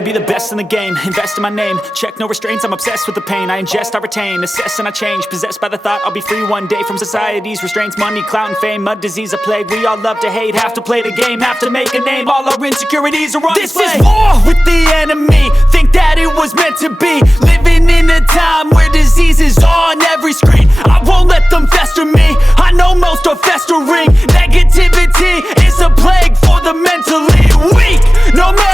Wanna be the best in the game, invest in my name. Check no restraints, I'm obsessed with the pain. I ingest, I retain, assess and I change. Possessed by the thought I'll be free one day from society's restraints. Money, clout and fame, mud, disease, a plague. We all love to hate, have to play the game, have to make a name. All our insecurities are on display. This is war with the enemy, think that it was meant to be. Living in a time where disease is on every screen. I won't let them fester me, I know most are festering. Negativity is a plague for the mentally weak. No matter